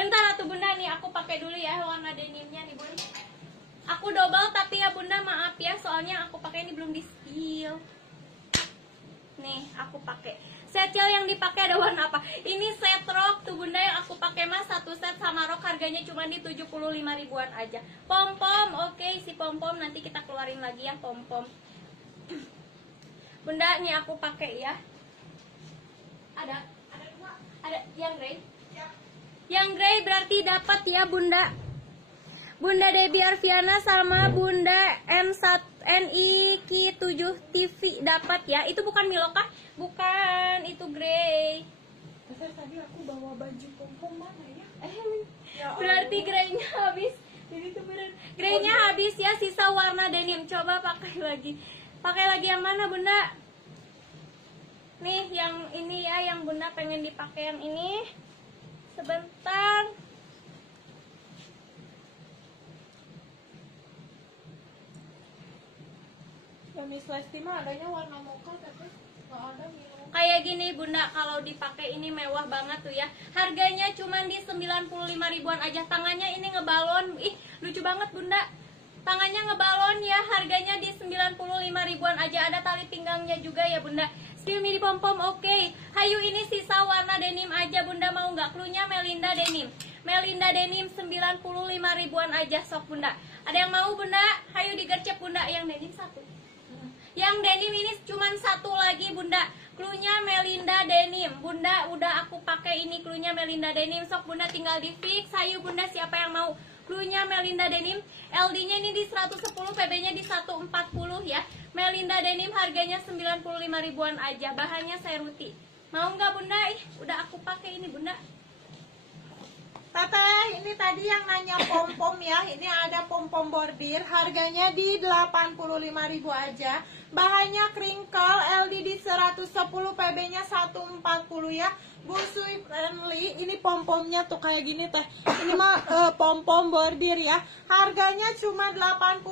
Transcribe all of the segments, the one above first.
Bentar atuh bunda nih, aku pakai dulu ya warna denimnya nih bun. Aku double tapi ya bunda maaf ya, soalnya aku pakai ini belum di spill. Nih aku pakai setel yang dipakai ada warna apa? Ini set rok tuh bunda yang aku pakai mas, satu set sama rok harganya cuma di 75 ribuan aja. Pom pom, oke si pom pom nanti kita keluarin lagi ya pom pom. Bunda nih aku pakai ya. Ada dua, ada yang grey. Yang grey berarti dapat ya bunda. Bunda Debbie Arviana sama Bunda NIK7 TV dapat ya. Itu bukan Milo kah? Bukan, itu grey. Tadi aku bawa baju pom-pom mana ya? Berarti greynya habis. Jadi itu bener. Greynya habis ya, sisa warna denim. Coba pakai lagi. Pakai lagi yang mana bunda? Nih yang ini ya, yang bunda pengen dipakai yang ini. Sebentar. Miss Lesti mah adanya warna mocha tapi nggak ada Milo. Kayak gini bunda, kalau dipakai ini mewah banget tuh ya. Harganya cuma di 95 ribuan aja. Tangannya ini ngebalon. Ih lucu banget bunda. Tangannya ngebalon ya. Harganya di 95 ribuan aja. Ada tali pinggangnya juga ya bunda. Still midi pom pom oke. Hayu ini sisa warna denim aja bunda, mau nggak? Klunya Melinda denim. Melinda denim 95 ribuan aja sok bunda. Ada yang mau bunda? Hayu digercep bunda. Yang denim satu. Yang denim ini cuma satu lagi bunda. Klunya Melinda denim. Bunda udah aku pakai ini klunya Melinda denim. Sok bunda tinggal di fix. Hayu bunda siapa yang mau? Klunya Melinda denim. LD-nya ini di 110, PB-nya di 140 ya. Melinda denim harganya 95 ribuan aja. Bahannya seruti. Mau nggak bunda? Ih, udah aku pakai ini bunda. Teteh, ini tadi yang nanya pom-pom ya. Ini ada pom-pom bordir, harganya di 85.000 aja. Bahannya crinkle, LD di 110, PB-nya 140 ya. Busui friendly. Ini pom-pomnya tuh kayak gini teh. Ini mah pom-pom bordir ya. Harganya cuma 85.000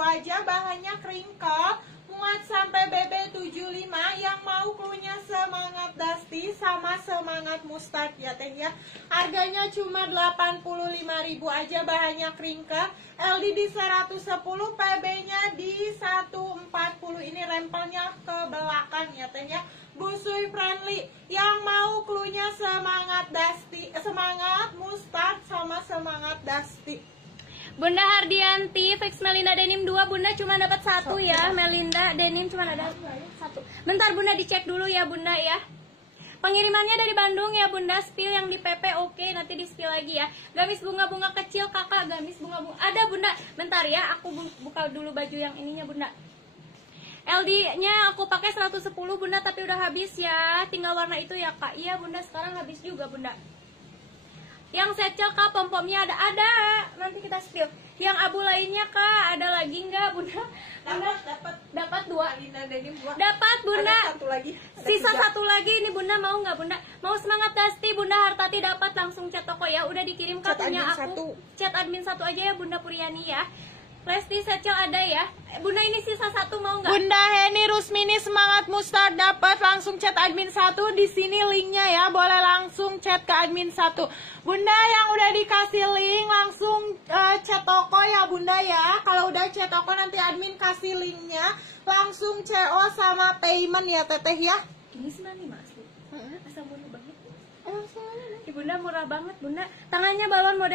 aja. Bahannya crinkle. Muat sampai BB 75. Yang mau klunya semangat Dusty sama semangat Mustard ya teh ya. Harganya cuma 85.000 aja. Bahannya crinkle, LD di 110, PB-nya di 140. Ini rempelnya ke belakang ya teh ya. Busui friendly. Yang mau klunya semangat Dusty, semangat Mustard sama semangat Dusty. Bunda Hardianti, fix Melinda denim 2, bunda cuma dapat satu ya. Melinda denim cuma ada satu. Bentar bunda dicek dulu ya bunda ya. Pengirimannya dari Bandung ya bunda. Spill yang di PP oke, nanti di spill lagi ya. Gamis bunga-bunga kecil kakak, gamis bunga-bunga ada bunda. Bentar ya, aku buka dulu baju yang ininya bunda. LD-nya aku pakai 110 bunda, tapi udah habis ya. Tinggal warna itu ya kak. Iya bunda, sekarang habis juga bunda. Yang secel kak, pom-pomnya ada. Nanti kita spill. Yang abu lainnya kak, ada lagi nggak bunda? Dapat 2. Dapat bunda. Ada satu lagi. Sisa 1 lagi ini bunda, mau nggak bunda? Mau semangat Dusty bunda Hartati dapat langsung chat toko ya. Udah dikirim Chat kartunya admin aku. 1. Chat admin 1 aja ya bunda Puriani ya. Lesti secel ada ya. Bunda ini sisa 1 mau nggak? Bunda Heni Rusmini semangat Mustard dapat langsung chat admin 1. Di sini linknya ya, boleh langsung chat ke admin 1. Bunda yang udah dikasih link langsung chat toko ya bunda ya. Kalau udah chat toko nanti admin kasih linknya, langsung CO sama payment ya teteh ya. Ini semani mas. Asal murah banget. Emang semani? Bunda murah banget bunda. Tangannya balon model